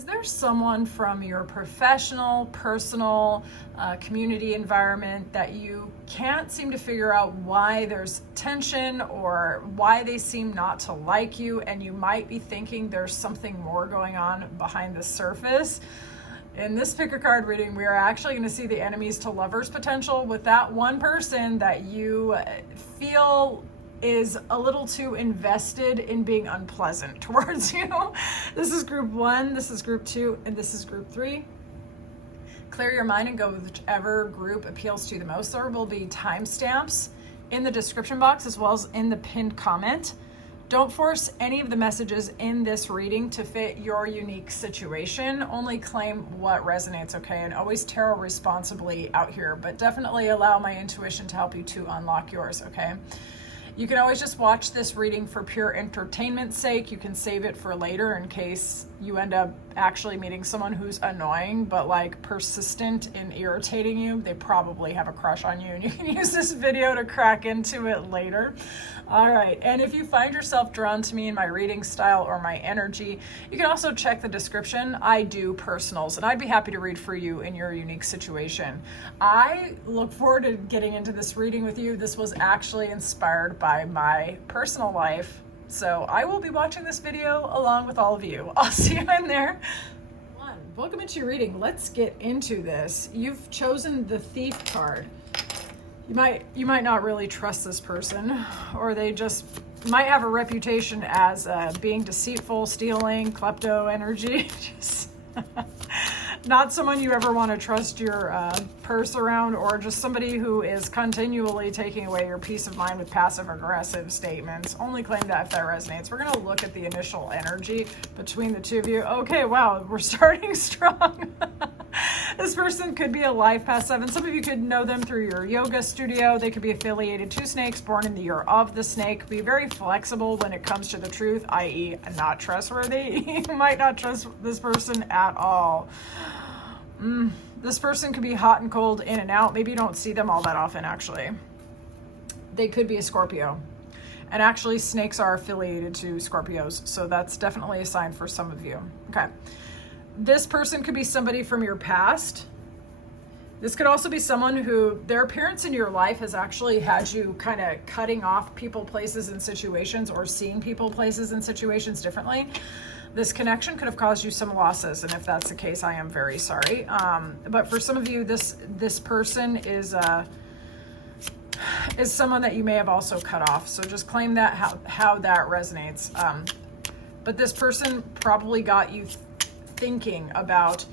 Is there someone from your professional, personal, community environment that you can't seem to figure out why there's tension or why they seem not to like you, and you might be thinking there's something more going on behind the surface? In this pick a card reading, we are actually going to see the enemies to lovers potential with that one person that you feel is a little too invested in being unpleasant towards you. This is group 1, this is group 2, and this is group 3. Clear your mind and go with whichever group appeals to you the most. There will be timestamps in the description box as well as in the pinned comment. Don't force any of the messages in this reading to fit your unique situation. Only claim what resonates, okay? And always tarot responsibly out here, but definitely allow my intuition to help you to unlock yours, okay? You can always just watch this reading for pure entertainment's sake. You can save it for later in case you end up actually meeting someone who's annoying but like persistent in irritating you. They probably have a crush on you, and you can use this video to crack into it later. All right, and if you find yourself drawn to me in my reading style or my energy, you can also check the description. I do personals, and I'd be happy to read for you in your unique situation. I look forward to getting into this reading with you. This was actually inspired by my personal life, so I will be watching this video along with all of you. I'll see you in there. Welcome into your reading. Let's get into this. You've chosen the Thief card. You might not really trust this person, or they just might have a reputation as being deceitful, stealing, klepto energy. Just not someone you ever want to trust your purse around, or just somebody who is continually taking away your peace of mind with passive-aggressive statements. Only claim that if that resonates. We're going to look at the initial energy between the two of you. Okay, wow, we're starting strong. This person could be a life past 7. Some of you could know them through your yoga studio. They could be affiliated to snakes, born in the year of the snake. Be very flexible when it comes to the truth, i.e. not trustworthy. You might not trust this person at all. This person could be hot and cold, in and out. Maybe you don't see them all that often, actually. They could be a Scorpio. And actually, snakes are affiliated to Scorpios, so that's definitely a sign for some of you. Okay. This person could be somebody from your past. This could also be someone who their appearance in your life has actually had you kind of cutting off people, places, and situations, or seeing people, places, and situations differently. This connection could have caused you some losses, and if that's the case, I am very sorry. But for some of you, this person is someone that you may have also cut off. So just claim that how that resonates. But this person probably got you thinking about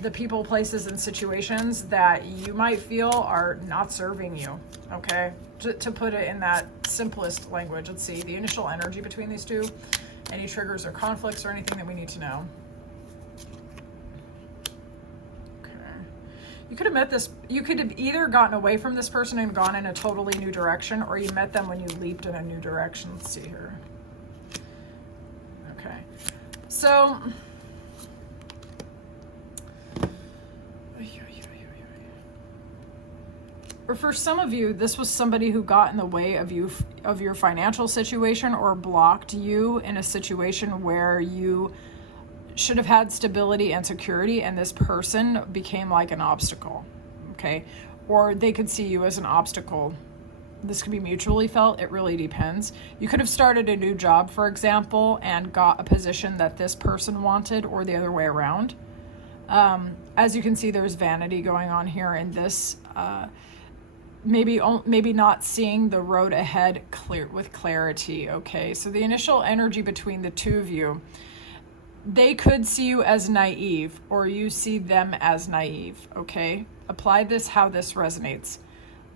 the people, places, and situations that you might feel are not serving you, okay? To put it in that simplest language, let's see, the initial energy between these two, any triggers or conflicts or anything that we need to know. Okay. You could have met this, you could have either gotten away from this person and gone in a totally new direction, or you met them when you leaped in a new direction. Let's see here. Okay. So, or for some of you, this was somebody who got in the way of your financial situation, or blocked you in a situation where you should have had stability and security, and this person became like an obstacle, okay? Or they could see you as an obstacle. This could be mutually felt. It really depends. You could have started a new job, for example, and got a position that this person wanted, or the other way around. As you can see, there's vanity going on here in this. Maybe not seeing the road ahead with clarity, okay? So the initial energy between the two of you, they could see you as naive, or you see them as naive, okay? Apply this how this resonates.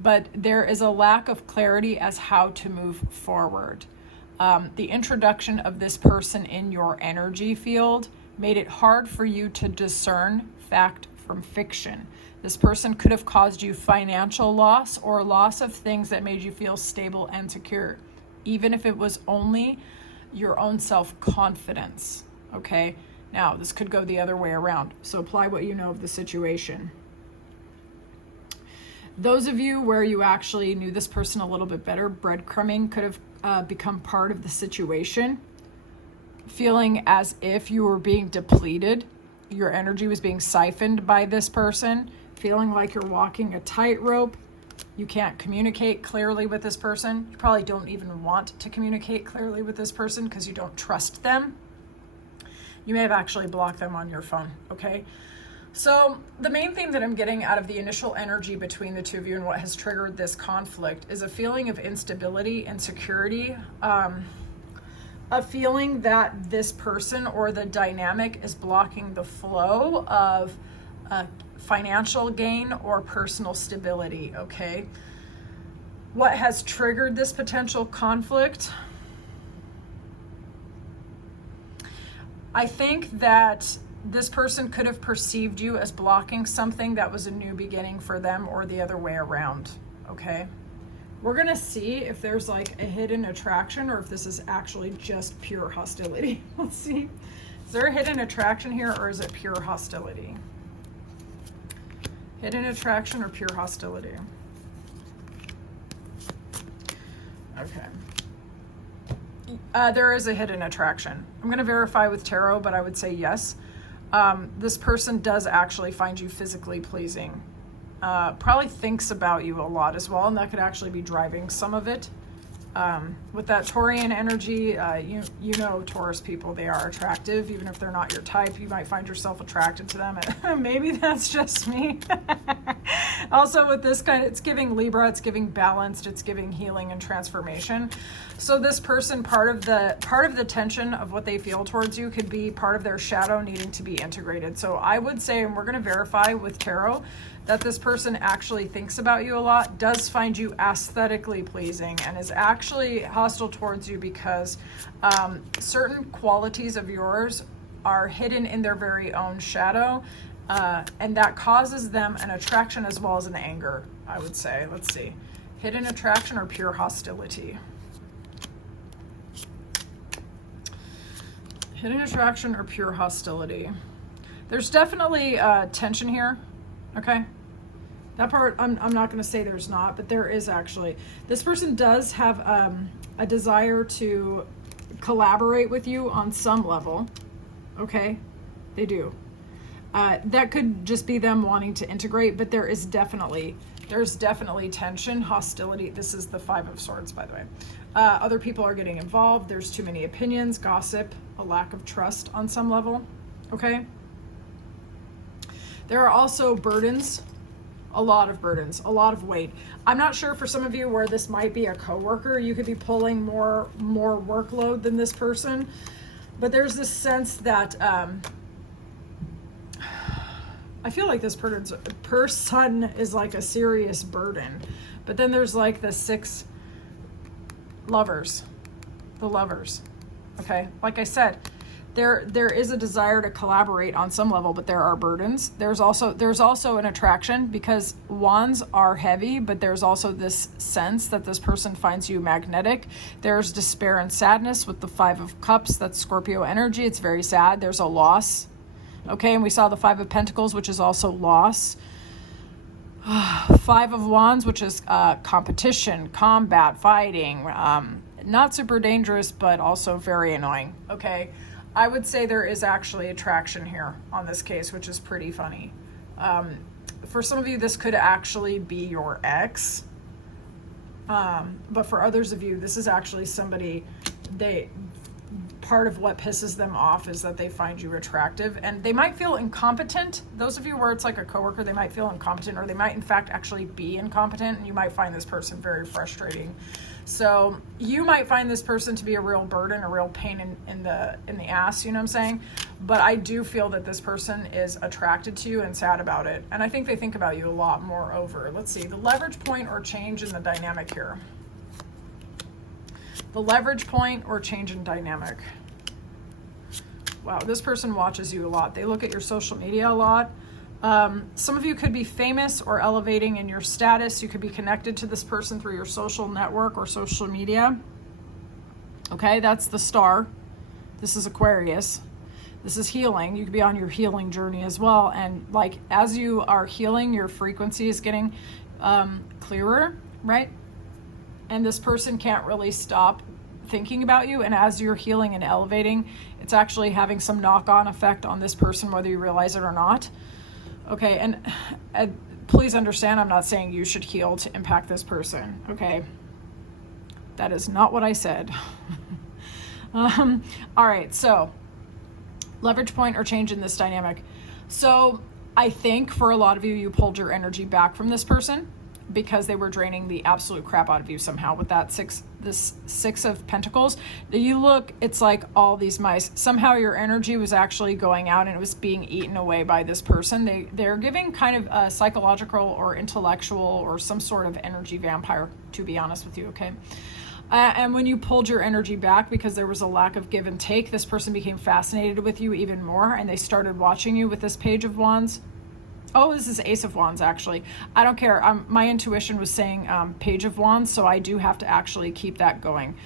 But there is a lack of clarity as how to move forward. The introduction of this person in your energy field made it hard for you to discern fact from fiction. This person could have caused you financial loss, or loss of things that made you feel stable and secure, even if it was only your own self-confidence, okay? Now, this could go the other way around, so apply what you know of the situation. Those of you where you actually knew this person a little bit better, breadcrumbing could have become part of the situation, feeling as if you were being depleted your energy was being siphoned by this person, feeling like you're walking a tightrope. You can't communicate clearly with this person. You probably don't even want to communicate clearly with this person because you don't trust them. You may have actually blocked them on your phone, okay? So the main thing that I'm getting out of the initial energy between the two of you and what has triggered this conflict is a feeling of instability, insecurity, a feeling that this person or the dynamic is blocking the flow of financial gain or personal stability, okay? What has triggered this potential conflict? I think that this person could have perceived you as blocking something that was a new beginning for them, or the other way around, okay? We're gonna see if there's like a hidden attraction or if this is actually just pure hostility. Let's see. Is there a hidden attraction here, or is it pure hostility? Hidden attraction or pure hostility? Okay. There is a hidden attraction. I'm going to verify with tarot, but I would say yes. This person does actually find you physically pleasing. Probably thinks about you a lot as well, and that could actually be driving some of it. With that Taurian energy, you know Taurus people, they are attractive. Even if they're not your type, you might find yourself attracted to them. Maybe that's just me. Also with this kind, it's giving Libra, it's giving balanced, it's giving healing and transformation. So this person, part of the tension of what they feel towards you could be part of their shadow needing to be integrated. So I would say, and we're going to verify with tarot, that this person actually thinks about you a lot, does find you aesthetically pleasing, and is actually hostile towards you because certain qualities of yours are hidden in their very own shadow, and that causes them an attraction as well as an anger, I would say. Let's see. Hidden attraction or pure hostility? Hidden attraction or pure hostility? There's definitely tension here. Okay, that part I'm not going to say there's not, but there is actually. This person does have a desire to collaborate with you on some level. Okay, they do. That could just be them wanting to integrate, but there's definitely tension, hostility. This is the 5 of Swords, by the way. Other people are getting involved. There's too many opinions, gossip, a lack of trust on some level. Okay. There are also burdens, a lot of burdens, a lot of weight. I'm not sure for some of you where this might be a coworker. You could be pulling more workload than this person, but there's this sense that I feel like this person is like a serious burden. But then there's like the 6 lovers, the lovers. Okay, like I said, there is a desire to collaborate on some level, but there are burdens. There's also an attraction because wands are heavy, but there's also this sense that this person finds you magnetic. There's despair and sadness with the 5 of Cups. That's Scorpio energy. It's very sad. There's a loss. Okay, and we saw the 5 of Pentacles, which is also loss. 5 of Wands, which is competition, combat, fighting. Not super dangerous, but also very annoying. Okay. I would say there is actually attraction here on this case, which is pretty funny. For some of you, this could actually be your ex. But for others of you, this is actually somebody, part of what pisses them off is that they find you attractive, and they might feel incompetent. Those of you where it's like a coworker, they might feel incompetent, or they might in fact actually be incompetent, and you might find this person very frustrating. So you might find this person to be a real burden, a real pain in the ass, you know what I'm saying? But I do feel that this person is attracted to you and sad about it. And I think they think about you a lot moreover. Let's see, the leverage point or change in the dynamic here. The leverage point or change in dynamic. Wow, this person watches you a lot. They look at your social media a lot. Some of you could be famous or elevating in your status. You could be connected to this person through your social network or social media. Okay, that's the Star. This is Aquarius. This is healing. You could be on your healing journey as well. And like as you are healing, your frequency is getting clearer, right? And this person can't really stop thinking about you, and as you're healing and elevating, it's actually having some knock-on effect on this person, whether you realize it or not. Okay, and please understand, I'm not saying you should heal to impact this person, okay? That is not what I said. All right, so leverage point or change in this dynamic. So I think for a lot of you, you pulled your energy back from this person because they were draining the absolute crap out of you somehow with that this Six of Pentacles. You look, it's like all these mice. Somehow your energy was actually going out and it was being eaten away by this person. They're giving kind of a psychological or intellectual or some sort of energy vampire, to be honest with you, okay? And when you pulled your energy back because there was a lack of give and take, this person became fascinated with you even more, and they started watching you with this Page of Wands. Oh, this is Ace of Wands, actually. I don't care. My intuition was saying Page of Wands, so I do have to actually keep that going.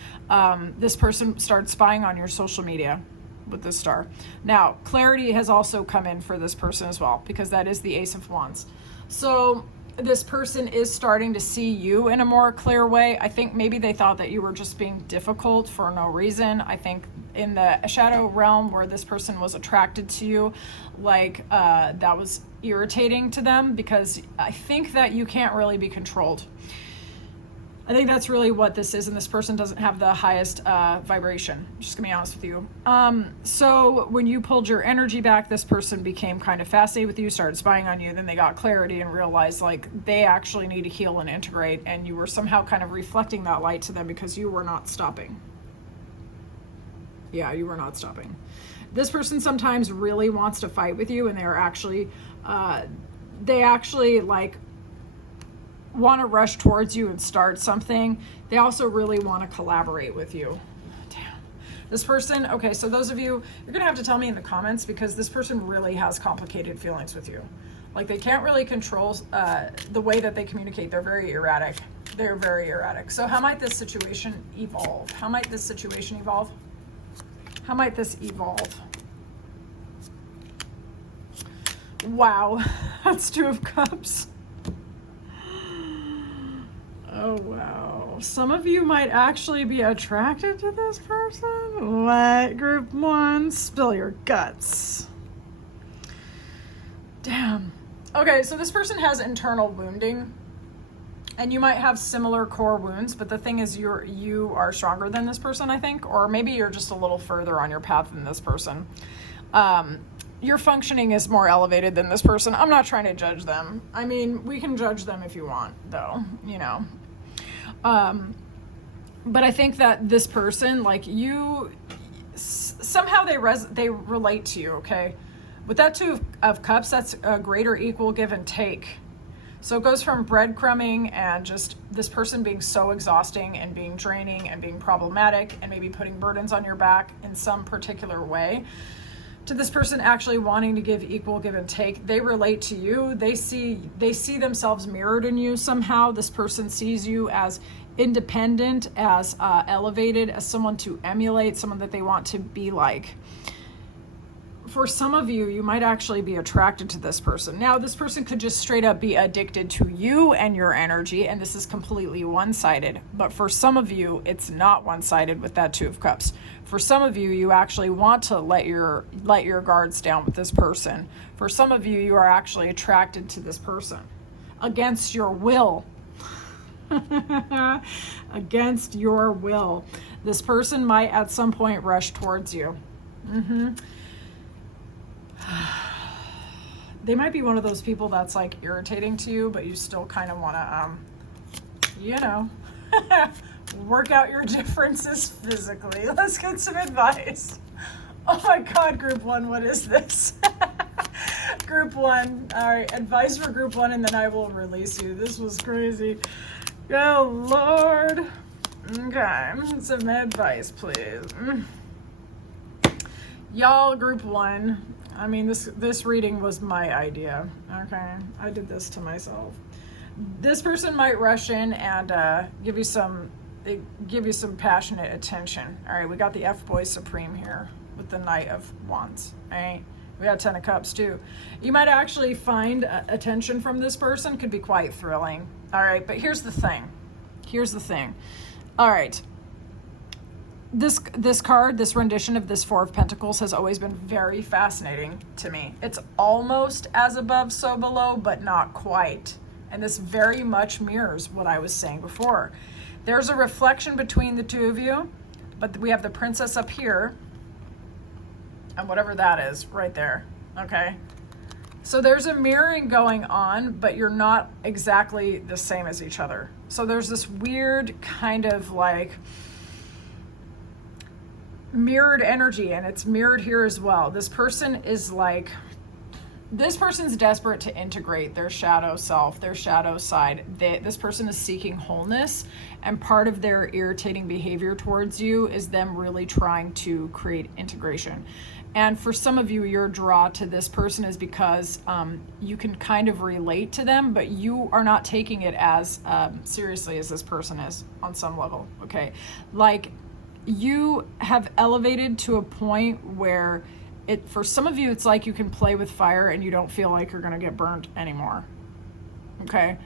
This person started spying on your social media with the star. Now, clarity has also come in for this person as well, because that is the Ace of Wands. So this person is starting to see you in a more clear way. I think maybe they thought that you were just being difficult for no reason. I think in the shadow realm where this person was attracted to you, like that was irritating to them, because I think that you can't really be controlled. I think that's really what this is, and this person doesn't have the highest vibration. I'm just gonna be honest with you. So when you pulled your energy back, this person became kind of fascinated with you, started spying on you, then they got clarity and realized like they actually need to heal and integrate, and you were somehow kind of reflecting that light to them because you were not stopping. Yeah, you were not stopping. This person sometimes really wants to fight with you, and they're actually, they actually like want to rush towards you and start something. They also really want to collaborate with you. Damn. This person, okay, so those of you, you're going to have to tell me in the comments, because this person really has complicated feelings with you. Like they can't really control the way that they communicate. They're very erratic. They're very erratic. So how might this situation evolve? How might this situation evolve? How might this evolve? Wow, that's Two of Cups. Oh, wow. Some of you might actually be attracted to this person. What? Group 1, spill your guts. Damn. Okay, so this person has internal wounding, and you might have similar core wounds, but the thing is you are stronger than this person, I think, or maybe you're just a little further on your path than this person. Your functioning is more elevated than this person. I'm not trying to judge them. I mean, we can judge them if you want, though, you know. But I think that this person, like you, somehow they relate to you, okay? With that Two of Cups, that's a greater equal give and take. So it goes from breadcrumbing and just this person being so exhausting and being draining and being problematic and maybe putting burdens on your back in some particular way, to this person actually wanting to give equal give and take. They relate to you. They see themselves mirrored in you somehow. This person sees you as independent, as elevated, as someone to emulate, someone that they want to be like. For some of you, you might actually be attracted to this person. Now, this person could just straight up be addicted to you and your energy, and this is completely one-sided. But for some of you, it's not one-sided with that Two of Cups. For some of you, you actually want to let your guards down with this person. For some of you, you are actually attracted to this person against your will. Against your will. This person might at some point rush towards you. They might be one of those people that's like irritating to you, but you still kind of want to, you know, work out your differences physically. Let's get some advice. Oh my God, Group 1, what is this? Group 1, all right, advice for Group 1, and then I will release you. This was crazy. Oh, Lord. Okay, some advice, please. Y'all, Group 1, I mean, this reading was my idea, okay? I did this to myself. This person might rush in and give you some passionate attention. All right, we got the F-Boy Supreme here with the Knight of Wands, all right? We got 10 of Cups, too. You might actually find attention from this person. Could be quite thrilling, all right? But here's the thing. All right. This card, this rendition of this Four of Pentacles has always been very fascinating to me. It's almost as above, so below, but not quite. And this very much mirrors what I was saying before. There's a reflection between the two of you, but we have the Princess up here and whatever that is right there, okay? So there's a mirroring going on, but you're not exactly the same as each other. So there's this weird kind of like mirrored energy, and it's mirrored here as well. This person's desperate to integrate their shadow self, their shadow side. This person is seeking wholeness, and part of their irritating behavior towards you is them really trying to create integration. And for some of you, your draw to this person is because you can kind of relate to them, but you are not taking it as seriously as this person is on some level, okay? Like, you have elevated to a point where for some of you, it's like you can play with fire and you don't feel like you're gonna get burned anymore, okay?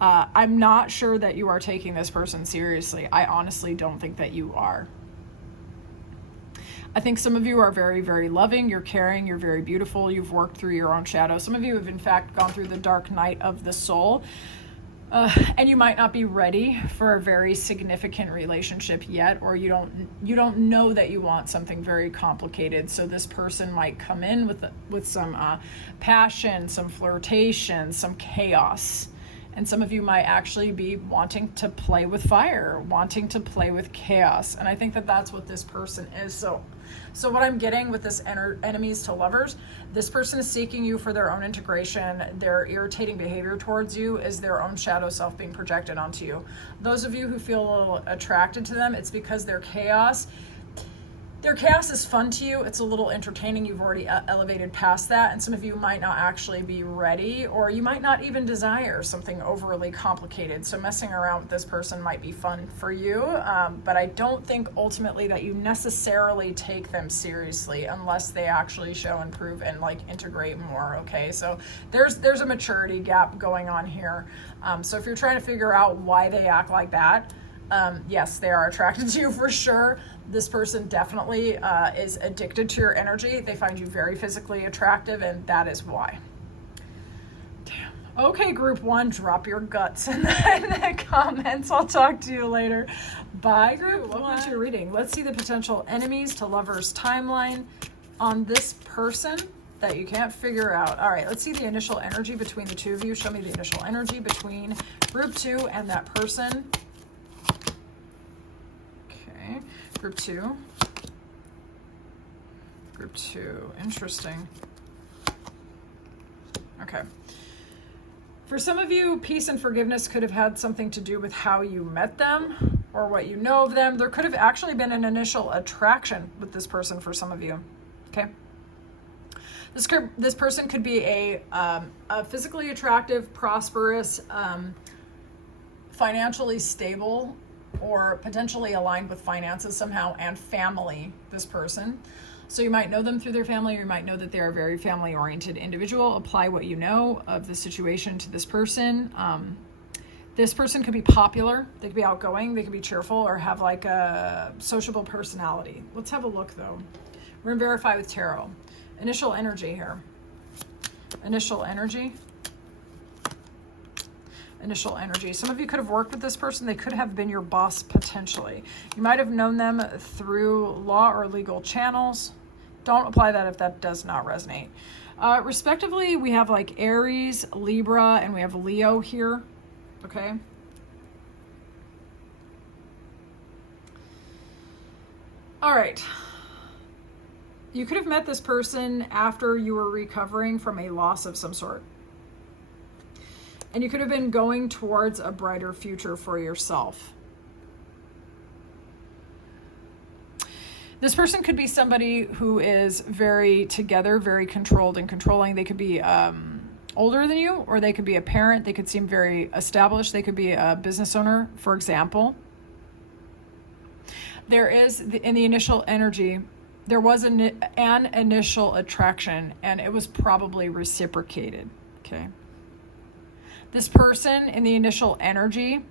I'm not sure that you are taking this person seriously. I honestly don't think that you are. I think some of you are very, very loving, you're caring, you're very beautiful, you've worked through your own shadow. Some of you have in fact gone through the dark night of the soul, and you might not be ready for a very significant relationship yet, or you don't know that you want something very complicated. So this person might come in with some passion, some flirtation, some chaos. And some of you might actually be wanting to play with fire, wanting to play with chaos. And I think that that's what this person is. So what I'm getting with this enemies to lovers, this person is seeking you for their own integration. Their irritating behavior towards you is their own shadow self being projected onto you. Those of you who feel a little attracted to them, it's because their chaos is fun to you. It's a little entertaining. You've already elevated past that. And some of you might not actually be ready, or you might not even desire something overly complicated. So messing around with this person might be fun for you. But I don't think ultimately that you necessarily take them seriously unless they actually show and prove and like integrate more. Okay. So there's a maturity gap going on here. So if you're trying to figure out why they act like that, yes, they are attracted to you for sure. This person definitely is addicted to your energy. They find you very physically attractive, and that is why. Damn. Okay, group one, drop your guts in the comments. I'll talk to you later. Bye, group one. Welcome to your reading. Let's see the potential enemies to lovers timeline on this person that you can't figure out. All right, let's see the initial energy between the two of you. Show me the initial energy between group two and that person. Okay. Group two. Interesting. Okay. For some of you, peace and forgiveness could have had something to do with how you met them or what you know of them. There could have actually been an initial attraction with this person for some of you. Okay. This person could be a physically attractive, prosperous, financially stable, or potentially aligned with finances somehow, and family, this person. So you might know them through their family, or you might know that they're a very family-oriented individual. Apply what you know of the situation to this person. This person could be popular, they could be outgoing, they could be cheerful, or have like a sociable personality. Let's have a look though. We're gonna verify with tarot. Initial energy here. Initial energy. Some of you could have worked with this person. They could have been your boss potentially. You might have known them through law or legal channels. Don't apply that if that does not resonate. Respectively, we have like Aries, Libra, and we have Leo here. Okay. All right. You could have met this person after you were recovering from a loss of some sort. And you could have been going towards a brighter future for yourself. This person could be somebody who is very together, very controlled and controlling. They could be older than you, or they could be a parent. They could seem very established. They could be a business owner, for example. There is, in the initial energy, there was an initial attraction, and it was probably reciprocated, okay? This person in the initial energy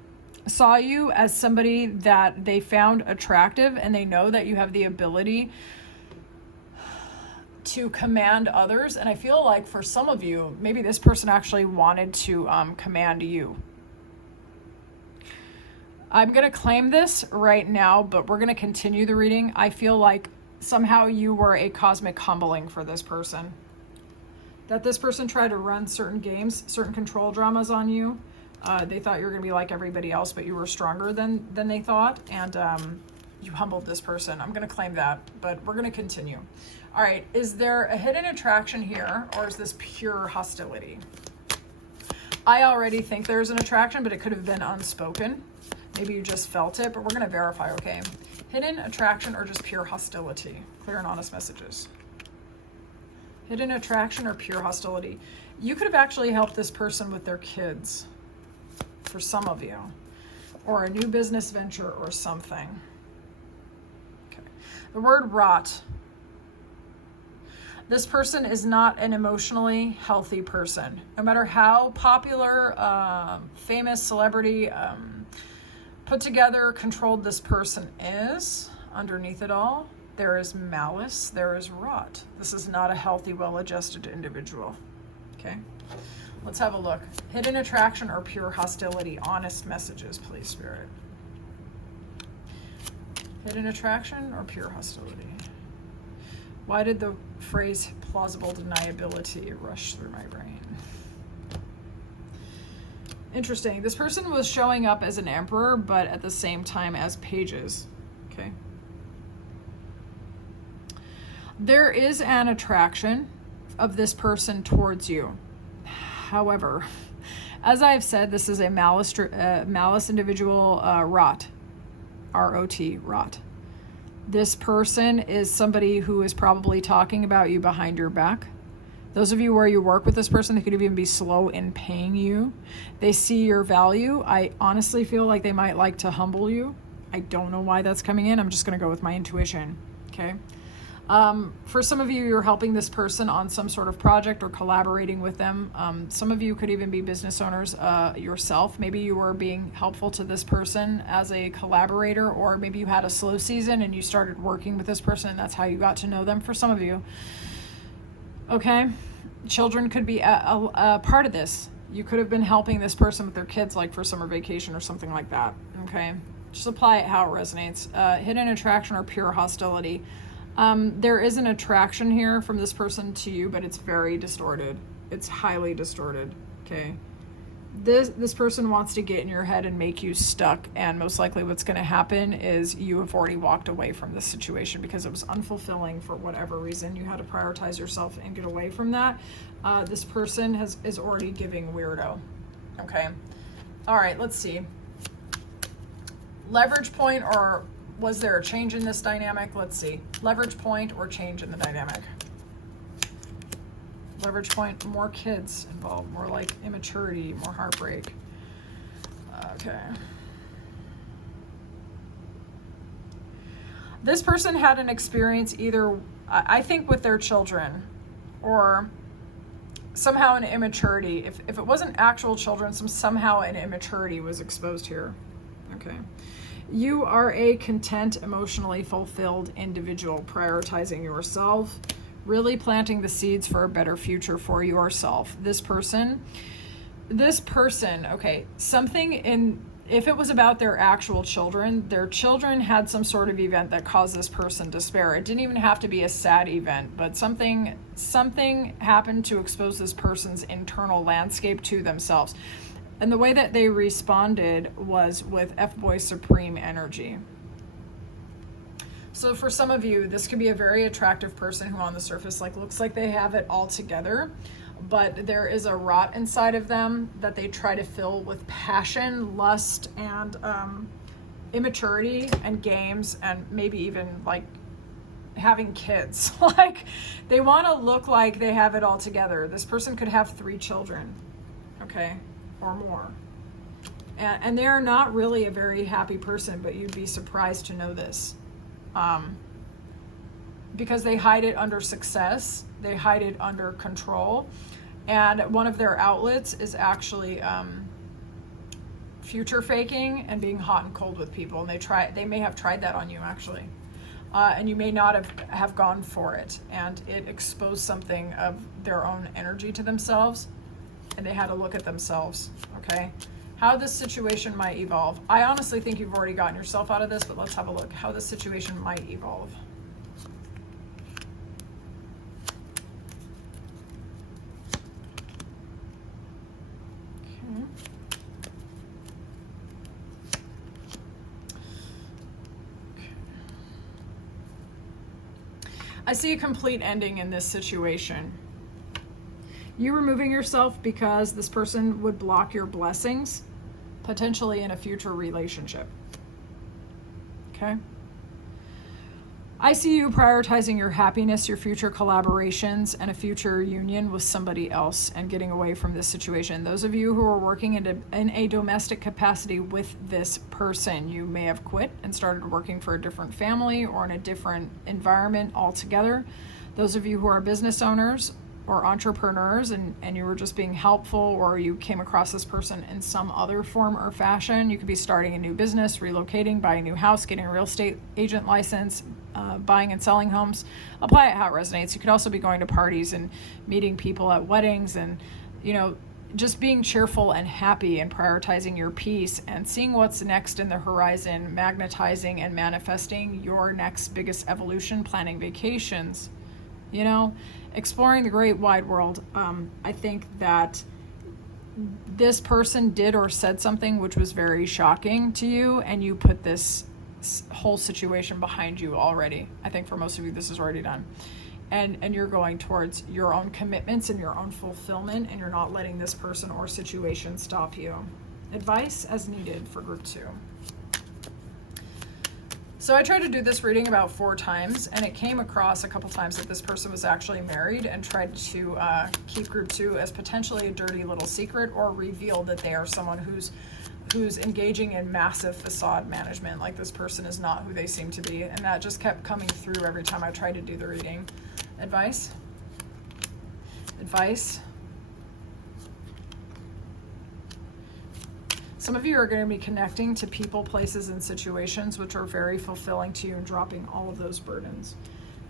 saw you as somebody that they found attractive, and they know that you have the ability to command others. And I feel like for some of you, maybe this person actually wanted to command you. I'm going to claim this right now, but we're going to continue the reading. I feel like somehow you were a cosmic humbling for this person. That this person tried to run certain games, certain control dramas on you. They thought you were going to be like everybody else, but you were stronger than they thought. And you humbled this person. I'm going to claim that, but we're going to continue. All right. Is there a hidden attraction here, or is this pure hostility? I already think there's an attraction, but it could have been unspoken. Maybe you just felt it, but we're going to verify, okay? Hidden attraction or just pure hostility? Clear and honest messages. Hidden attraction or pure hostility? You could have actually helped this person with their kids, for some of you, or a new business venture or something. Okay. The word rot. This person is not an emotionally healthy person. No matter how popular, famous, celebrity, put together, controlled this person is, underneath it all, there is malice, there is rot. This is not a healthy, well-adjusted individual. Okay? Let's have a look. Hidden attraction or pure hostility? Honest messages, please, Spirit. Hidden attraction or pure hostility? Why did the phrase plausible deniability rush through my brain? Interesting. This person was showing up as an emperor, but at the same time as pages. Okay. There is an attraction of this person towards you. However, as I've said, this is a malice individual, rot. R-O-T, rot. This person is somebody who is probably talking about you behind your back. Those of you where you work with this person, they could even be slow in paying you. They see your value. I honestly feel like they might like to humble you. I don't know why that's coming in. I'm just going to go with my intuition. Okay. For some of you, you're helping this person on some sort of project or collaborating with them. Some of you could even be business owners yourself. Maybe you were being helpful to this person as a collaborator, or maybe you had a slow season and you started working with this person and that's how you got to know them, for some of you. Okay. Children could be a part of this. You could have been helping this person with their kids, like for summer vacation or something like that. Okay. Just apply it how it resonates. Hidden attraction or pure hostility. There is an attraction here from this person to you, but it's very distorted. It's highly distorted. Okay. This person wants to get in your head and make you stuck, and most likely what's going to happen is you have already walked away from this situation because it was unfulfilling for whatever reason. You had to prioritize yourself and get away from that. This person is already giving weirdo. Okay. All right, let's see. Leverage point, or was there a change in this dynamic? Let's see. Leverage point or change in the dynamic? Leverage point, more kids involved, more like immaturity, more heartbreak. Okay. This person had an experience either, I think, with their children, or somehow an immaturity. If it wasn't actual children, somehow an immaturity was exposed here. Okay. You are a content, emotionally fulfilled individual, prioritizing yourself, really planting the seeds for a better future for yourself. This person, okay, if it was about their actual children, their children had some sort of event that caused this person despair. It didn't even have to be a sad event, but something happened to expose this person's internal landscape to themselves. And the way that they responded was with F-Boy Supreme energy. So for some of you, this could be a very attractive person who on the surface looks like they have it all together, but there is a rot inside of them that they try to fill with passion, lust, and immaturity and games, and maybe even having kids. They want to look like they have it all together. This person could have 3 children, okay, or more. And they are not really a very happy person, but you'd be surprised to know this. Because they hide it under success, they hide it under control, and one of their outlets is actually future faking and being hot and cold with people, and they may have tried that on you actually, and you may not have gone for it, and it exposed something of their own energy to themselves, and they had to look at themselves. Okay, how this situation might evolve. I honestly think you've already gotten yourself out of this, but let's have a look how this situation might evolve. I see a complete ending in this situation. You removing yourself because this person would block your blessings, potentially in a future relationship. Okay? I see you prioritizing your happiness, your future collaborations, and a future union with somebody else and getting away from this situation. Those of you who are working in a domestic capacity with this person, you may have quit and started working for a different family or in a different environment altogether. Those of you who are business owners or entrepreneurs and you were just being helpful, or you came across this person in some other form or fashion. You could be starting a new business, relocating, buying a new house, getting a real estate agent license, buying and selling homes. Apply it how it resonates. You could also be going to parties and meeting people at weddings and, just being cheerful and happy and prioritizing your peace and seeing what's next in the horizon, magnetizing and manifesting your next biggest evolution, planning vacations, exploring the great wide world. I think that this person did or said something which was very shocking to you, and you put this whole situation behind you already. I think for most of you, this is already done. And you're going towards your own commitments and your own fulfillment, and you're not letting this person or situation stop you. Advice as needed for group 2. So I tried to do this reading about 4 times, and it came across a couple times that this person was actually married and tried to keep group 2 as potentially a dirty little secret, or reveal that they are someone who's engaging in massive facade management, like this person is not who they seem to be. And that just kept coming through every time I tried to do the reading. Advice? Advice? Some of you are going to be connecting to people, places, and situations which are very fulfilling to you and dropping all of those burdens.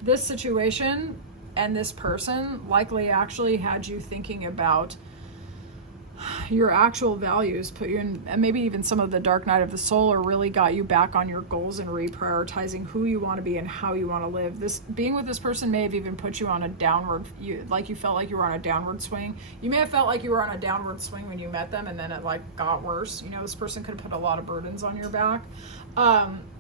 This situation and this person likely actually had you thinking about your actual values, put you in, and maybe even some of the dark night of the soul, or really got you back on your goals and reprioritizing who you want to be and how you want to live. This being with this person may have even put you on a downward, you felt like you were on a downward swing. You may have felt like you were on a downward swing when you met them, and then it got worse. This person could have put a lot of burdens on your back.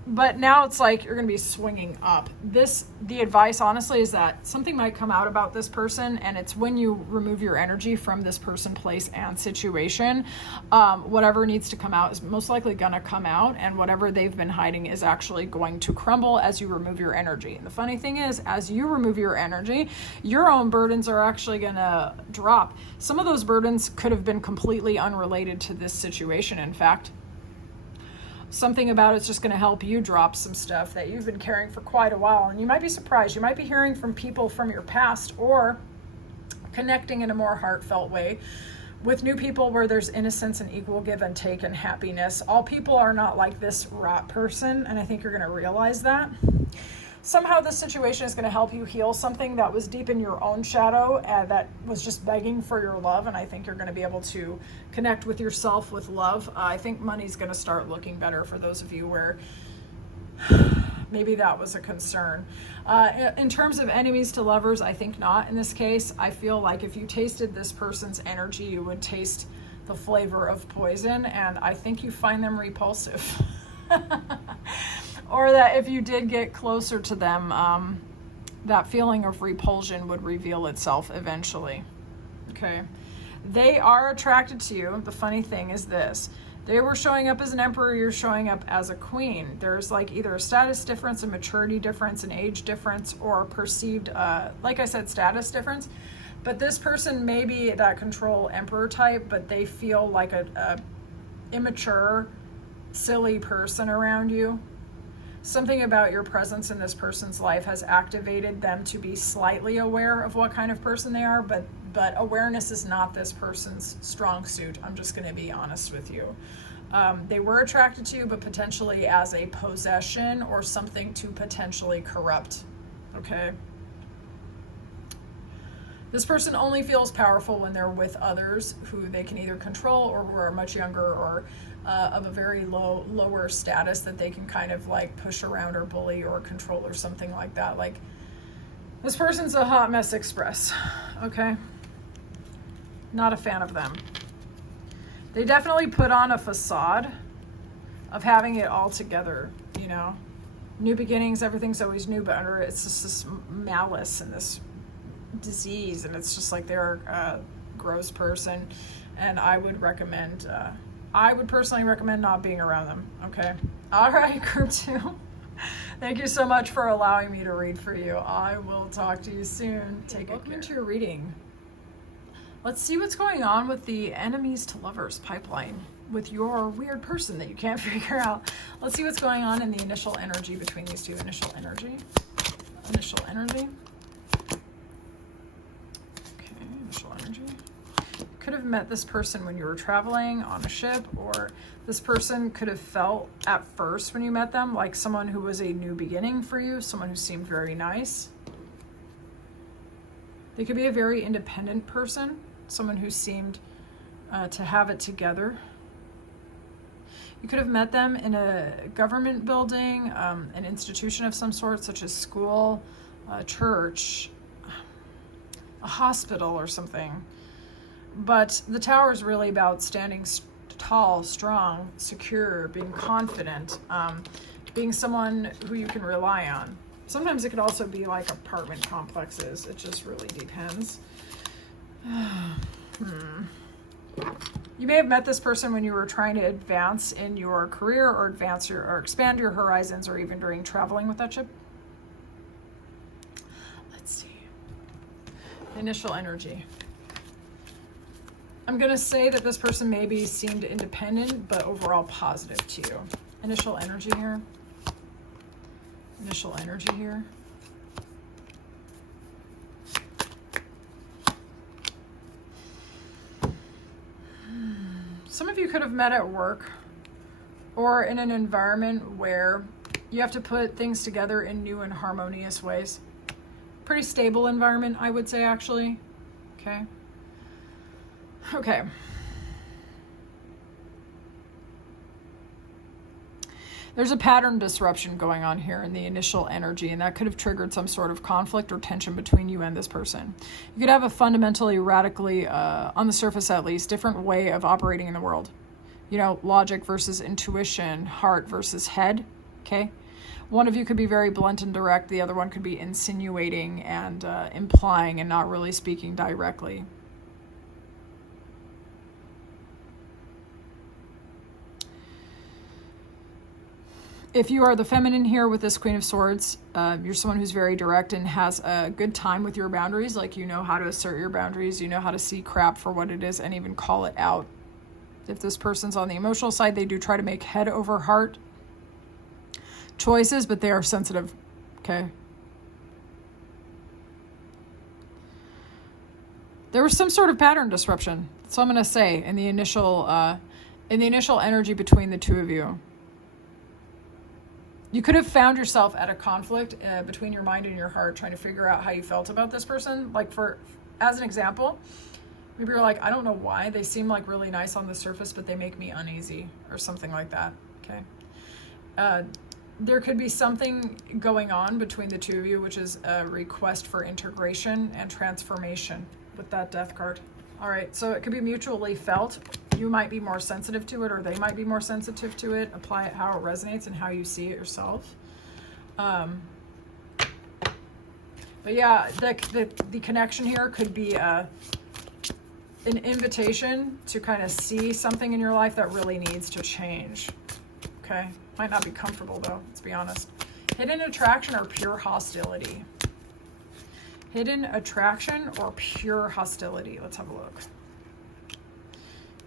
But now it's like you're going to be swinging up. The advice, honestly, is that something might come out about this person, and it's when you remove your energy from this person, place, and situation, whatever needs to come out is most likely going to come out, and whatever they've been hiding is actually going to crumble as you remove your energy. And the funny thing is, as you remove your energy, your own burdens are actually going to drop. Some of those burdens could have been completely unrelated to this situation. In fact, something about it's just going to help you drop some stuff that you've been carrying for quite a while. And you might be surprised. You might be hearing from people from your past, or connecting in a more heartfelt way with new people where there's innocence and equal give and take and happiness. All people are not like this rot person, and I think you're going to realize that. Somehow this situation is going to help you heal something that was deep in your own shadow, that was just begging for your love, and I think you're going to be able to connect with yourself with love. I think money's going to start looking better for those of you where maybe that was a concern. In terms of enemies to lovers, I think not in this case. I feel like if you tasted this person's energy, you would taste the flavor of poison, and I think you find them repulsive. Or that if you did get closer to them, that feeling of repulsion would reveal itself eventually. Okay. They are attracted to you. The funny thing is this. They were showing up as an emperor, you're showing up as a queen. There's either a status difference, a maturity difference, an age difference, or a perceived, like I said, status difference. But this person may be that control emperor type, but they feel like a immature, silly person around you. Something about your presence in this person's life has activated them to be slightly aware of what kind of person they are, but awareness is not this person's strong suit. I'm just going to be honest with you. They were attracted to you, but potentially as a possession or something to potentially corrupt. Okay. This person only feels powerful when they're with others who they can either control or who are much younger or of a very lower status that they can kind of like push around or bully or control or something like that. Like, this person's a hot mess express. Okay. Not a fan of them. They definitely put on a facade of having it all together, you know. New beginnings, everything's always new, but under it, it's just this malice and this disease, and it's just like they're a gross person, and I would personally recommend not being around them. Okay. All right, group 2. Thank you so much for allowing me to read for you. I will talk to you soon. Take welcome into your reading. Let's see what's going on with the enemies to lovers pipeline with your weird person that you can't figure out. Let's see what's going on in the initial energy between these two. Initial energy. Okay, initial energy. You could have met this person when you were traveling on a ship, or this person could have felt at first when you met them like someone who was a new beginning for you, someone who seemed very nice. They could be a very independent person, someone who seemed to have it together. You could have met them in a government building, an institution of some sort, such as school, a church, a hospital or something. But the Tower is really about standing tall, strong, secure, being confident, being someone who you can rely on. Sometimes it could also be like apartment complexes. It just really depends. You may have met this person when you were trying to advance in your career or expand your horizons, or even during traveling with that ship. Let's see. Initial energy. I'm going to say that this person maybe seemed independent, but overall positive to you. Initial energy here. Initial energy here. Some of you could have met at work or in an environment where you have to put things together in new and harmonious ways. Pretty stable environment, I would say, actually. Okay. Okay. There's a pattern disruption going on here in the initial energy, and that could have triggered some sort of conflict or tension between you and this person. You could have a fundamentally, radically, on the surface at least, different way of operating in the world. You know, logic versus intuition, heart versus head, okay? One of you could be very blunt and direct. The other one could be insinuating and implying and not really speaking directly. If you are the feminine here with this Queen of Swords, you're someone who's very direct and has a good time with your boundaries. Like, you know how to assert your boundaries. You know how to see crap for what it is and even call it out. If this person's on the emotional side, they do try to make head over heart choices, but they are sensitive. Okay. There was some sort of pattern disruption. So I'm going to say in the initial energy between the two of you. You could have found yourself at a conflict between your mind and your heart, trying to figure out how you felt about this person. Like, as an example, maybe you're like, I don't know why they seem like really nice on the surface, but they make me uneasy, or something like that. Okay. There could be something going on between the two of you, which is a request for integration and transformation with that Death card. All right, so it could be mutually felt. You might be more sensitive to it, or they might be more sensitive to it. Apply it how it resonates and how you see it yourself. But yeah, the connection here could be an invitation to kind of see something in your life that really needs to change. Okay, might not be comfortable though, let's be honest. Hidden attraction or pure hostility? Hidden attraction or pure hostility? Let's have a look.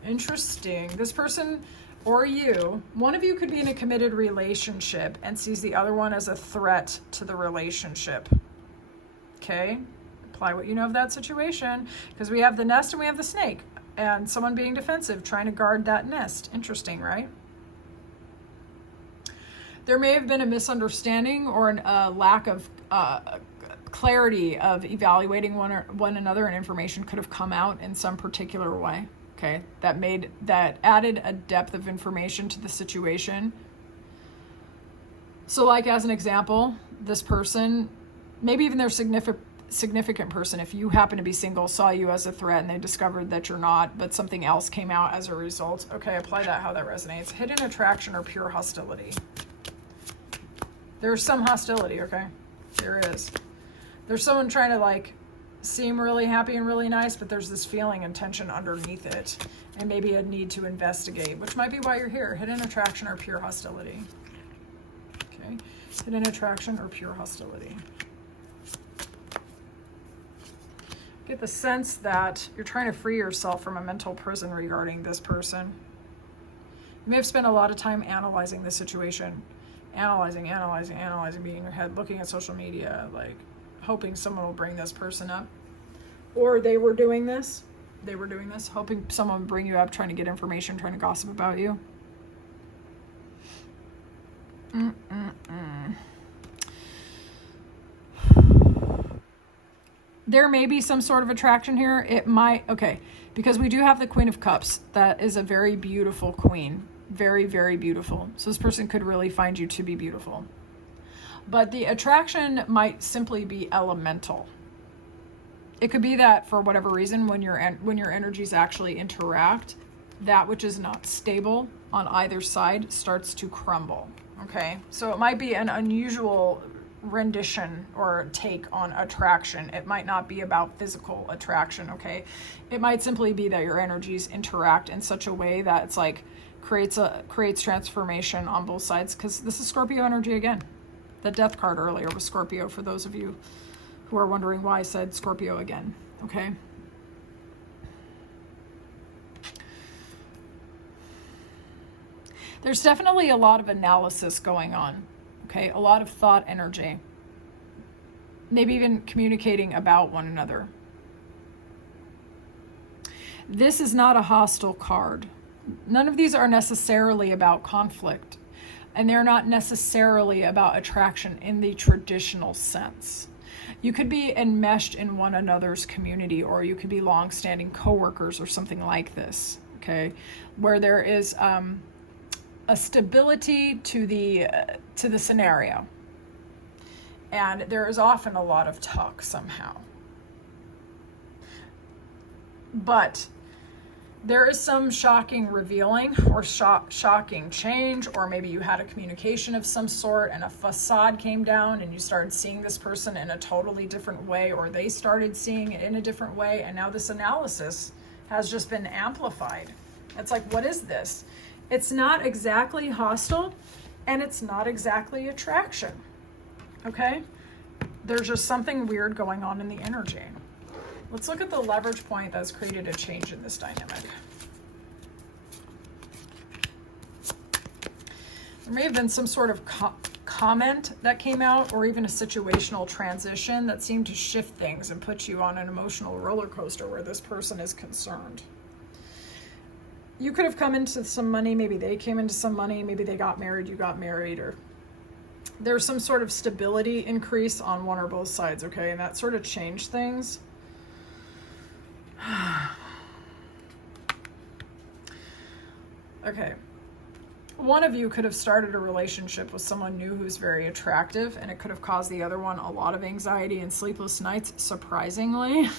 Interesting. This person or you, one of you could be in a committed relationship and sees the other one as a threat to the relationship. Okay? Apply what you know of that situation, because we have the nest and we have the snake, and someone being defensive, trying to guard that nest. Interesting, right? There may have been a misunderstanding or a lack of clarity of evaluating one another, and information could have come out in some particular way. Okay, that added a depth of information to the situation. So like, as an example, this person, maybe even their significant person, if you happen to be single, saw you as a threat and they discovered that you're not, but something else came out as a result. Okay, apply that how that resonates. Hidden attraction or pure hostility. There's some hostility, okay? There is. There's someone trying to like seem really happy and really nice, but there's this feeling and tension underneath it, and maybe a need to investigate, which might be why you're here. Hidden attraction or pure hostility. Okay, hidden attraction or pure hostility. Get the sense that you're trying to free yourself from a mental prison regarding this person. You may have spent a lot of time analyzing the situation, analyzing, being in your head, looking at social media, like hoping someone will bring this person up, or they were doing this, hoping someone would bring you up, trying to get information, trying to gossip about you. There may be some sort of attraction here. It might, okay, because we do have the Queen of Cups. That is a very beautiful queen. Very, very beautiful. So this person could really find you to be beautiful. But the attraction might simply be elemental. It could be that for whatever reason, when your energies actually interact, that which is not stable on either side starts to crumble. Okay, so it might be an unusual rendition or take on attraction. It might not be about physical attraction. Okay, it might simply be that your energies interact in such a way that it's like creates transformation on both sides. Because this is Scorpio energy again. The Death card earlier was Scorpio, for those of you who are wondering why I said Scorpio again. Okay. There's definitely a lot of analysis going on. Okay, a lot of thought energy. Maybe even communicating about one another. This is not a hostile card. None of these are necessarily about conflict. And they're not necessarily about attraction in the traditional sense. You could be enmeshed in one another's community, or you could be long-standing coworkers or something like this, okay? Where there is a stability to the scenario. And there is often a lot of talk somehow. But there is some shocking revealing or shocking change, or maybe you had a communication of some sort and a facade came down and you started seeing this person in a totally different way, or they started seeing it in a different way, and now this analysis has just been amplified. It's like, what is this? It's not exactly hostile, and it's not exactly attraction. Okay? There's just something weird going on in the energy. Let's look at the leverage point that's created a change in this dynamic. There may have been some sort of comment that came out, or even a situational transition that seemed to shift things and put you on an emotional roller coaster where this person is concerned. You could have come into some money, maybe they came into some money, maybe they got married, you got married, or there's some sort of stability increase on one or both sides, okay? And that sort of changed things. Okay. One of you could have started a relationship with someone new who's very attractive, and it could have caused the other one a lot of anxiety and sleepless nights, surprisingly.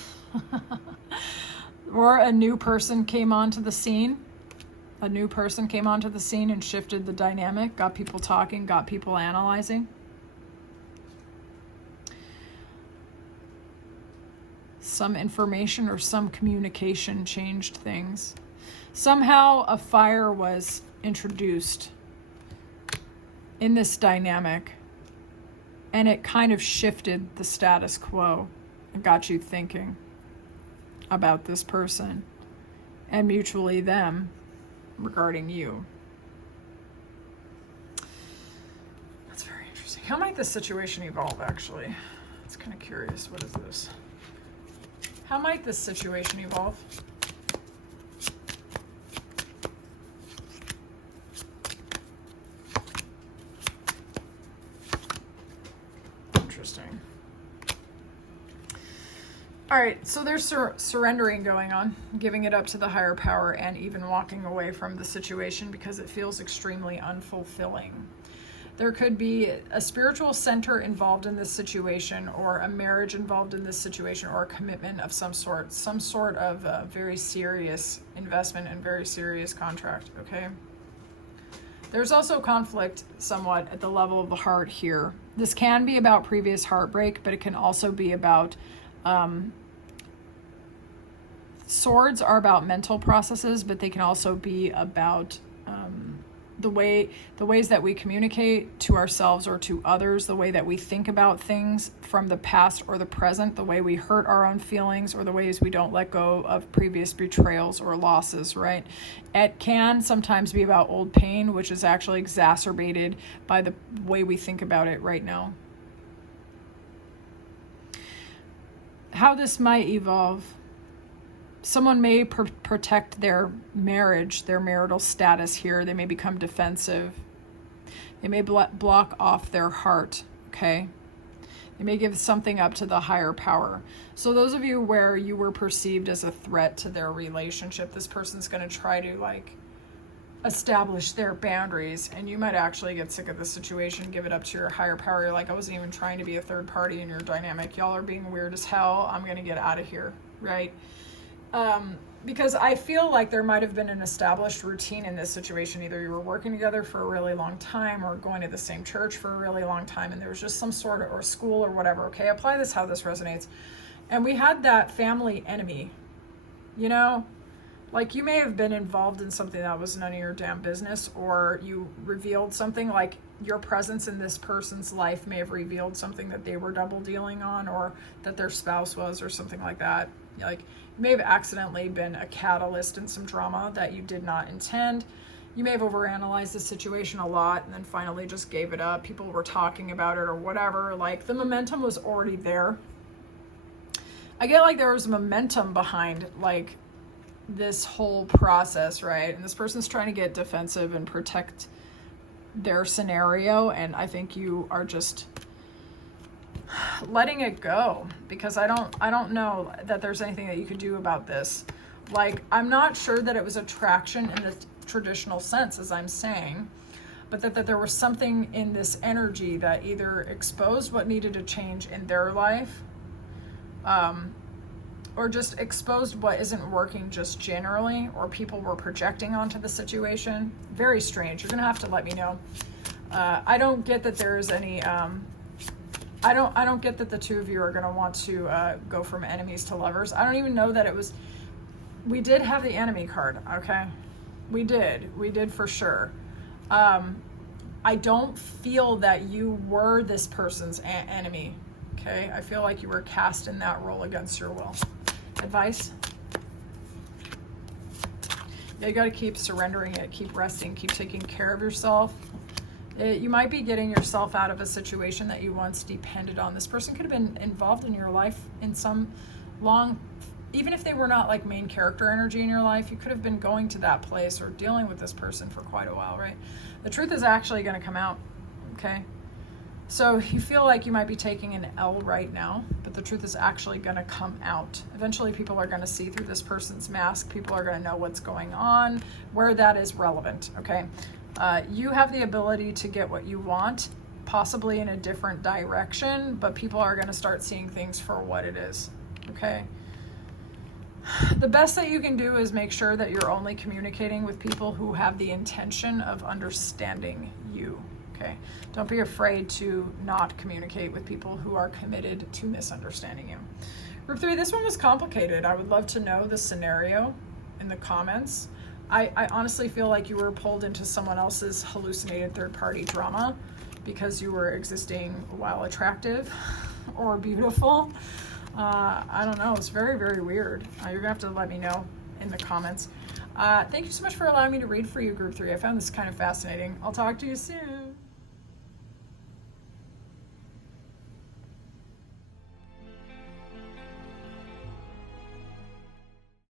Or a new person came onto the scene. A new person came onto the scene and shifted the dynamic, got people talking, got people analyzing. Some information or some communication changed things. Somehow a fire was introduced in this dynamic, and it kind of shifted the status quo and got you thinking about this person and mutually them regarding you. That's very interesting. How might this situation evolve, actually? It's kind of curious. What is this? How might this situation evolve? All right, so there's surrendering going on, giving it up to the higher power, and even walking away from the situation because it feels extremely unfulfilling. There could be a spiritual center involved in this situation, or a marriage involved in this situation, or a commitment of some sort of very serious investment and very serious contract, okay? There's also conflict somewhat at the level of the heart here. This can be about previous heartbreak, but it can also be about swords are about mental processes, but they can also be about the ways that we communicate to ourselves or to others, the way that we think about things from the past or the present, the way we hurt our own feelings, or the ways we don't let go of previous betrayals or losses, right? It can sometimes be about old pain, which is actually exacerbated by the way we think about it right now. How this might evolve. Someone may protect their marriage, their marital status here. They may become defensive. They may block off their heart, okay? They may give something up to the higher power. So those of you where you were perceived as a threat to their relationship, this person's going to try to establish their boundaries, and you might actually get sick of the situation, give it up to your higher power. You're like, I wasn't even trying to be a third party in your dynamic. Y'all are being weird as hell. I'm going to get out of here, right? Because I feel like there might have been an established routine in this situation. Either you were working together for a really long time or going to the same church for a really long time, and there was just some sort of, or school or whatever, okay? Apply this how this resonates. And we had that family enemy, you know? Like, you may have been involved in something that was none of your damn business, or you revealed something, like your presence in this person's life may have revealed something that they were double dealing on, or that their spouse was, or something like that. Like, you may have accidentally been a catalyst in some drama that you did not intend. You may have overanalyzed the situation a lot and then finally just gave it up. People were talking about it or whatever. Like, the momentum was already there. I get like there was momentum behind like this whole process, right? And this person's trying to get defensive and protect their scenario, and I think you are just letting it go, because I don't know that there's anything that you could do about this. Like, I'm not sure that it was attraction in the traditional sense, as I'm saying, but that there was something in this energy that either exposed what needed to change in their life, or just exposed what isn't working just generally, or people were projecting onto the situation. Very strange. You're gonna have to let me know. I don't get that there is any I don't get that the two of you are gonna want to go from enemies to lovers. I don't even know that it was. We did have the enemy card, okay? We did for sure. I don't feel that you were this person's enemy, okay? I feel like you were cast in that role against your will. Advice? Yeah, you got to keep surrendering it, keep resting, keep taking care of yourself. You might be getting yourself out of a situation that you once depended on. This person could have been involved in your life in some long, even if they were not like main character energy in your life, you could have been going to that place or dealing with this person for quite a while, right? The truth is actually going to come out, okay? So you feel like you might be taking an L right now, but the truth is actually going to come out. Eventually people are going to see through this person's mask. People are going to know what's going on, where that is relevant, okay? You have the ability to get what you want, possibly in a different direction, but people are going to start seeing things for what it is, okay? The best that you can do is make sure that you're only communicating with people who have the intention of understanding you. Okay. Don't be afraid to not communicate with people who are committed to misunderstanding you. Group 3, this one was complicated. I would love to know the scenario in the comments. I honestly feel like you were pulled into someone else's hallucinated third-party drama because you were existing while attractive or beautiful. I don't know. It's very, very weird. You're going to have to let me know in the comments. Thank you so much for allowing me to read for you, Group 3. I found this kind of fascinating. I'll talk to you soon.